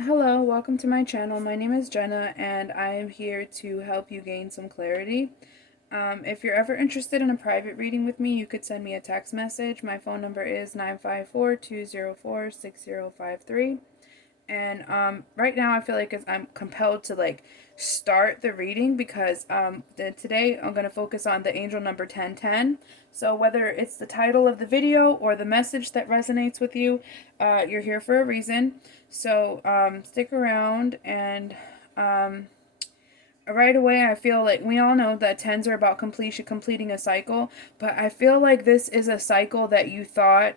Hello, welcome to my channel. My name is Jenna and I am here to help you gain some clarity. If you're ever interested in a private reading with me, you could send me a text message. My phone number is 954-204-6053. And right now I feel like I'm compelled to start the reading because today I'm going to focus on the angel number 1010. So whether it's the title of the video or the message that resonates with you, you're here for a reason. So stick around and right away I feel like we all know that tens are about completing a cycle, but I feel like this is a cycle that you thought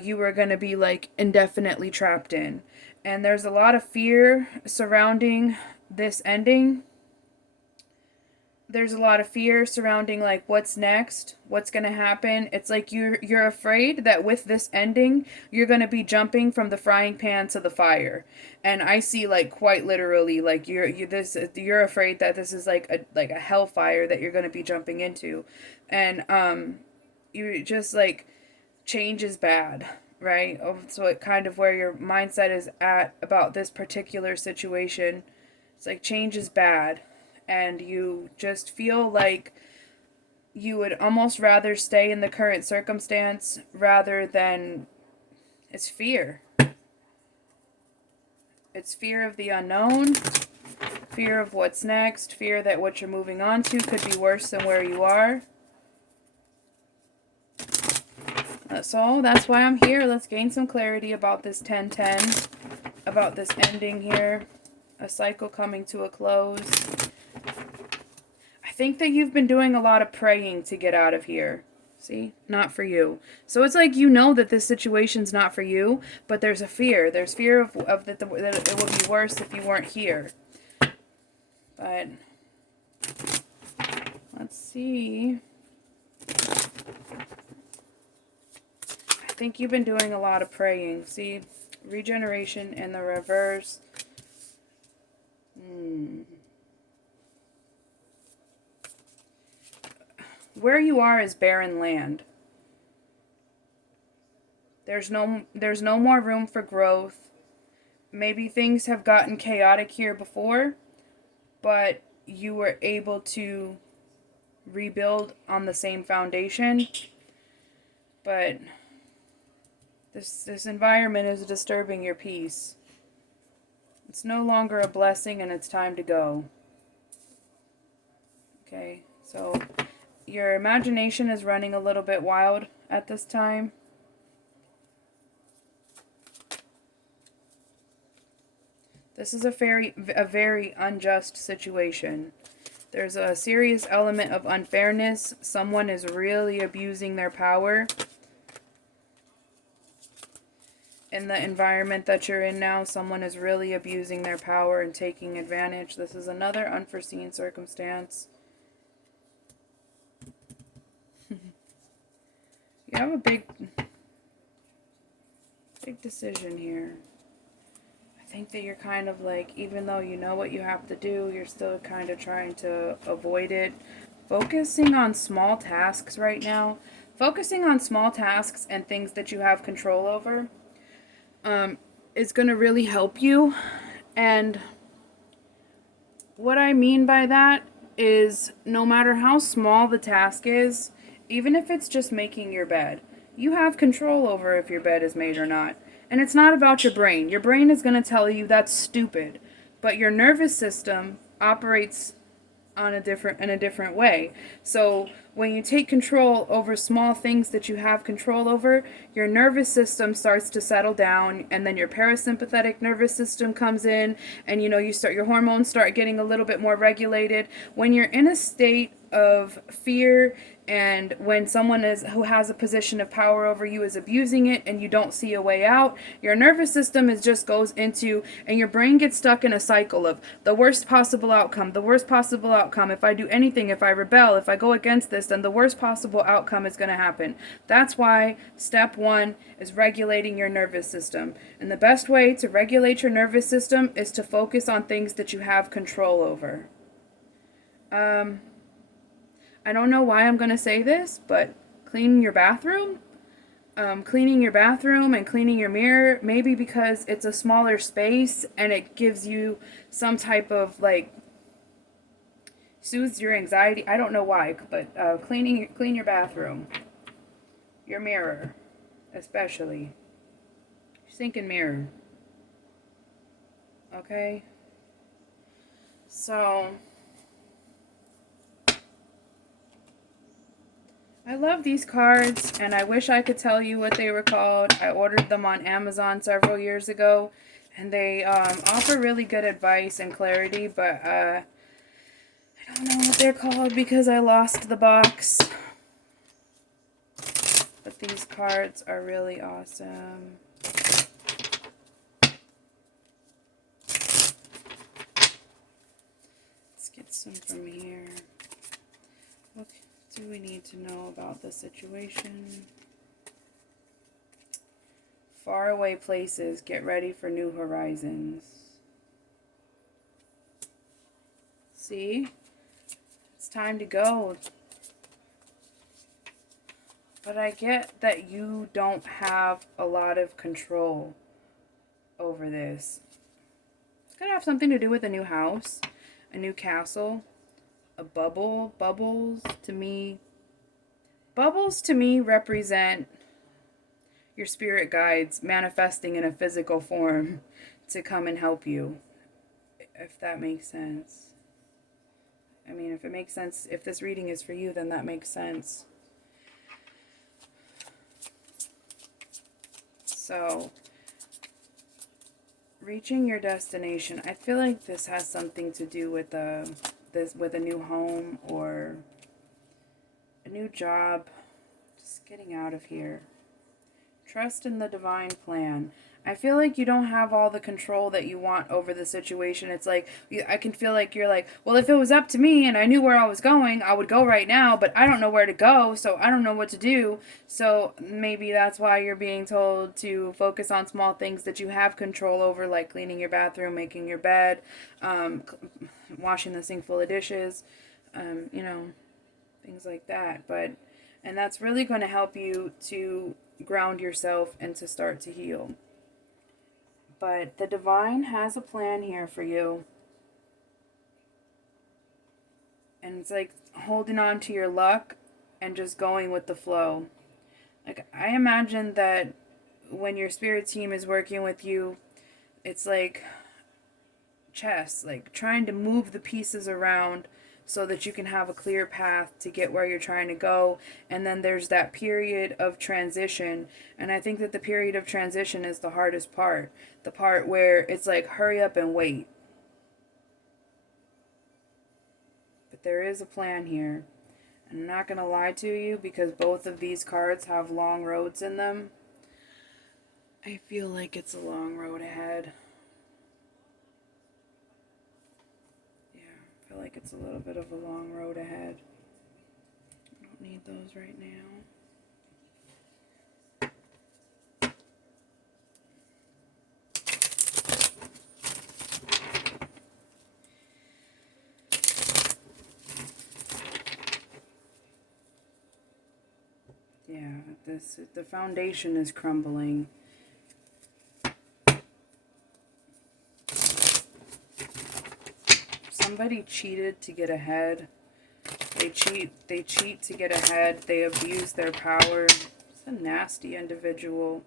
you were going to be indefinitely trapped in. And there's a lot of fear surrounding this ending. There's a lot of fear surrounding what's next, what's going to happen. It's like you're afraid that with this ending, you're going to be jumping from the frying pan to the fire. And I see quite literally you're afraid that this is like a hellfire that you're going to be jumping into. And you just change is bad, right? So it kind of where your mindset is at about this particular situation. It's like change is bad, and you just feel like you would almost rather stay in the current circumstance rather than it's fear. It's fear of the unknown, fear of what's next, fear that what you're moving on to could be worse than where you are. So that's why I'm here. Let's gain some clarity about this 1010, about this ending here, a cycle coming to a close. I think that you've been doing a lot of praying to get out of here. See? Not for you. So it's like you know that this situation's not for you, but there's a fear. There's fear of that it would be worse if you weren't here. But let's see. I think you've been doing a lot of praying. See? Regeneration in the reverse. Where you are is barren land. There's no more room for growth. Maybe things have gotten chaotic here before, but you were able to rebuild on the same foundation. But this environment is disturbing your peace. It's no longer a blessing and it's time to go. Okay, so your imagination is running a little bit wild at this time. This is a very unjust situation. There's a serious element of unfairness. Someone is really abusing their power in the environment that you're in now. Someone is really abusing their power and taking advantage. This is another unforeseen circumstance. You have a big decision here. I think that you're kind of even though you know what you have to do, you're still kind of trying to avoid it. Focusing on small tasks right now. Focusing on small tasks and things that you have control over is going to really help you. And what I mean by that is no matter how small the task is, even if it's just making your bed, you have control over if your bed is made or not. And it's not about your brain. Your brain is going to tell you that's stupid. But your nervous system operates in a different way. So when you take control over small things that you have control over, your nervous system starts to settle down, and then your parasympathetic nervous system comes in, and your hormones start getting a little bit more regulated. When you're in a state of fear, and when someone who has a position of power over you is abusing it and you don't see a way out, your nervous system just goes into, and your brain gets stuck in a cycle of the worst possible outcome, if I do anything, if I rebel, if I go against this, then the worst possible outcome is going to happen. That's why step one is regulating your nervous system. And the best way to regulate your nervous system is to focus on things that you have control over. I don't know why I'm going to say this, but cleaning your bathroom, cleaning your bathroom and cleaning your mirror, maybe because it's a smaller space and it gives you some type of like soothes your anxiety. I don't know why, but clean your bathroom, your mirror, especially sink and mirror. Okay, so I love these cards, and I wish I could tell you what they were called. I ordered them on Amazon several years ago, and they offer really good advice and clarity, but I don't know what they're called because I lost the box. But these cards are really awesome. Let's get some from here. What do we need to know about the situation? Faraway places, get ready for new horizons. See? It's time to go. But I get that you don't have a lot of control over this. It's going to have something to do with a new house, a new castle, a bubble. Bubbles to me represent your spirit guides manifesting in a physical form to come and help you, if that makes sense. I mean, if it makes sense, if this reading is for you, then that makes sense. So, reaching your destination, I feel like this has something to do with with a new home or a new job. Just getting out of here. Trust in the divine plan. I feel like you don't have all the control that you want over the situation. It's like, I can feel like you're like, well, if it was up to me and I knew where I was going, I would go right now, but I don't know where to go, so I don't know what to do. So maybe that's why you're being told to focus on small things that you have control over, like cleaning your bathroom, making your bed, washing the sink full of dishes, you know, things like that. And that's really going to help you to ground yourself and to start to heal. But the divine has a plan here for you. And it's like holding on to your luck and just going with the flow. Like, I imagine that when your spirit team is working with you, it's like chess, like trying to move the pieces around so that you can have a clear path to get where you're trying to go. And then there's that period of transition. And I think that the period of transition is the hardest part. The part where it's like, hurry up and wait. But there is a plan here. I'm not going to lie to you because both of these cards have long roads in them. I feel like it's a long road ahead. I feel like it's a little bit of a long road ahead. I don't need those right now. Yeah, the foundation is crumbling. Somebody cheated to get ahead. They cheat to get ahead. They abuse their power. It's a nasty individual.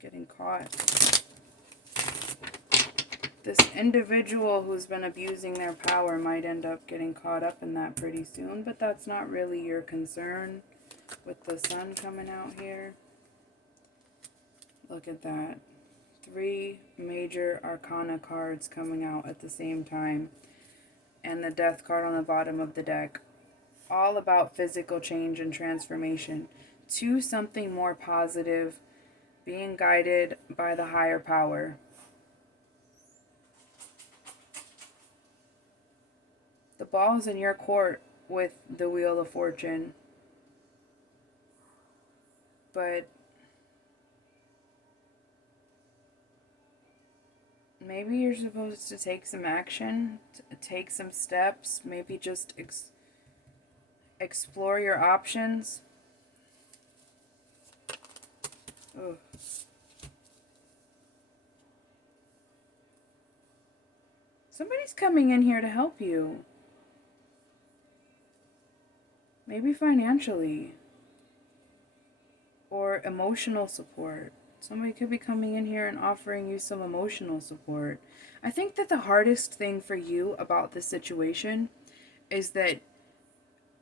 Getting caught. This individual who's been abusing their power might end up getting caught up in that pretty soon, but that's not really your concern with the sun coming out here. Look at that. 3 major arcana cards coming out at the same time, and the death card on the bottom of the deck. All about physical change and transformation to something more positive, being guided by the higher power. The ball's in your court with the Wheel of Fortune. But maybe you're supposed to take some action, take some steps, maybe just Explore your options. Ugh. Somebody's coming in here to help you. Maybe financially. Or emotional support. Somebody could be coming in here and offering you some emotional support. I think that the hardest thing for you about this situation is that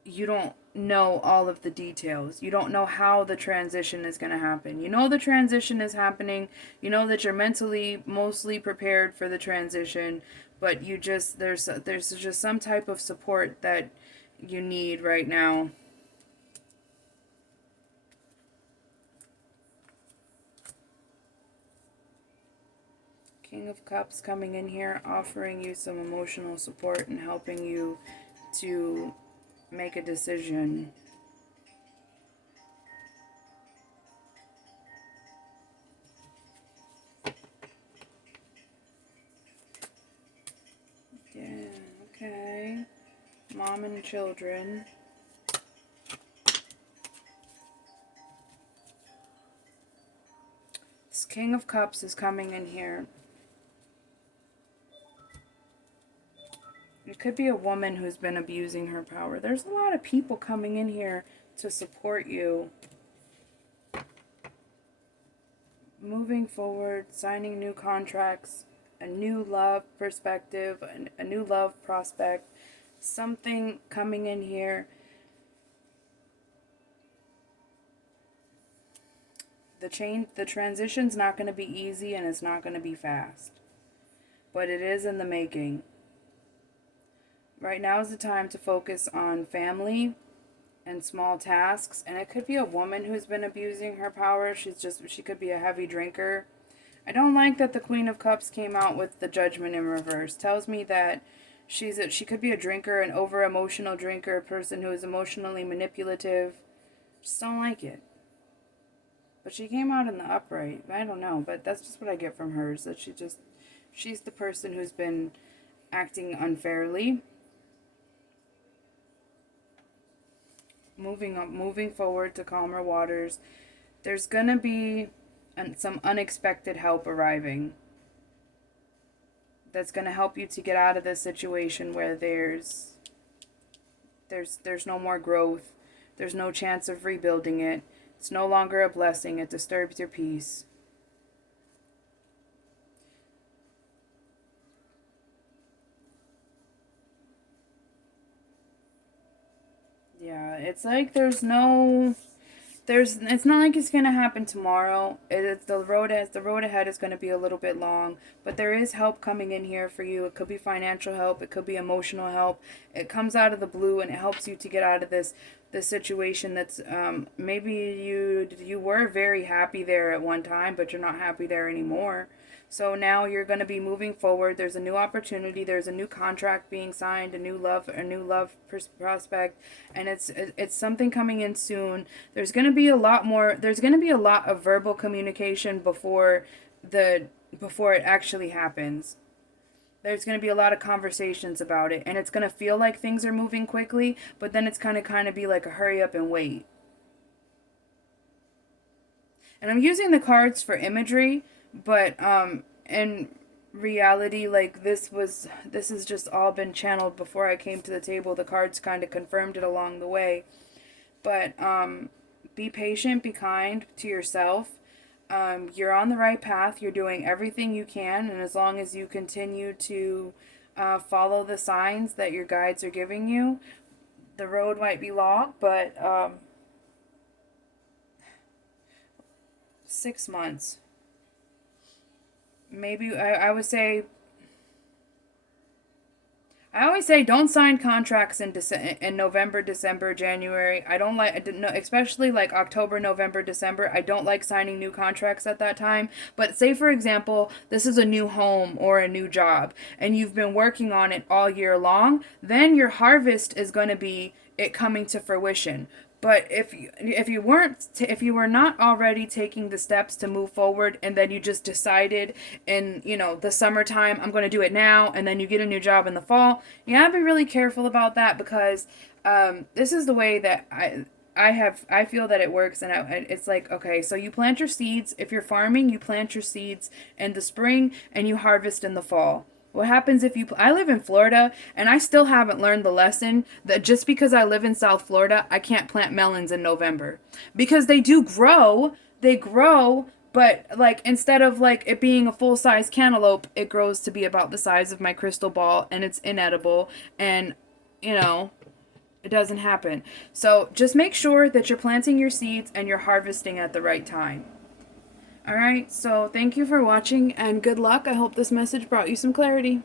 you don't know all of the details. You don't know how the transition is going to happen. You know the transition is happening. You know that you're mentally mostly prepared for the transition, but you just there's just some type of support that you need right now. King of Cups coming in here offering you some emotional support and helping you to make a decision. Yeah, okay. Mom and children. This King of Cups is coming in here. It could be a woman who's been abusing her power. There's a lot of people coming in here to support you. Moving forward, signing new contracts, a new love perspective, a new love prospect, something coming in here. The transition's not going to be easy and it's not going to be fast. But it is in the making. Right now is the time to focus on family and small tasks. And it could be a woman who's been abusing her power. She could be a heavy drinker. I don't like that the Queen of Cups came out with the Judgment in reverse. Tells me that she could be a drinker, an over emotional drinker, a person who is emotionally manipulative. Just don't like it. But she came out in the upright. I don't know, but that's just what I get from her, is that she's the person who's been acting unfairly. Moving forward to calmer waters. There's gonna be some unexpected help arriving. That's gonna help you to get out of this situation where there's no more growth. There's no chance of rebuilding it. It's no longer a blessing. It disturbs your peace. Yeah, it's like it's not like it's gonna happen tomorrow. The road ahead is gonna be a little bit long, but there is help coming in here for you. It could be financial help, it could be emotional help. It comes out of the blue and it helps you to get out of this situation that's maybe you were very happy there at one time, but you're not happy there anymore. So now you're going to be moving forward. There's a new opportunity. There's a new contract being signed, a new love prospect, and it's something coming in soon. There's going to be a lot more. There's going to be a lot of verbal communication before it actually happens. There's going to be a lot of conversations about it, and it's going to feel like things are moving quickly, but then it's kind of be like a hurry up and wait. And I'm using the cards for imagery, but in reality, like this has just all been channeled before I came to the table. The cards kind of confirmed it along the way. But be patient, be kind to yourself. You're on the right path. You're doing everything you can, and as long as you continue to follow the signs that your guides are giving you, the road might be long, but 6 months. Maybe I would say I always say don't sign contracts in November, December, January. I don't like, especially like October, November, December. I don't like signing new contracts at that time. But say, for example, this is a new home or a new job and you've been working on it all year long, then your harvest is going to be it coming to fruition. But if you were not already taking the steps to move forward, and then you just decided in the summertime, I'm going to do it now, and then you get a new job in the fall, you gotta be really careful about that, because This is the way that I feel that it works, and it's like, okay, so you plant your seeds. If you're farming, you plant your seeds in the spring and you harvest in the fall. What happens if you I live in Florida, and I still haven't learned the lesson that just because I live in South Florida, I can't plant melons in November, because they do grow. They grow, but like instead of like it being a full-size cantaloupe, it grows to be about the size of my crystal ball, and it's inedible, and you know, it doesn't happen. So just make sure that you're planting your seeds and you're harvesting at the right time. All right, so thank you for watching and good luck. I hope this message brought you some clarity.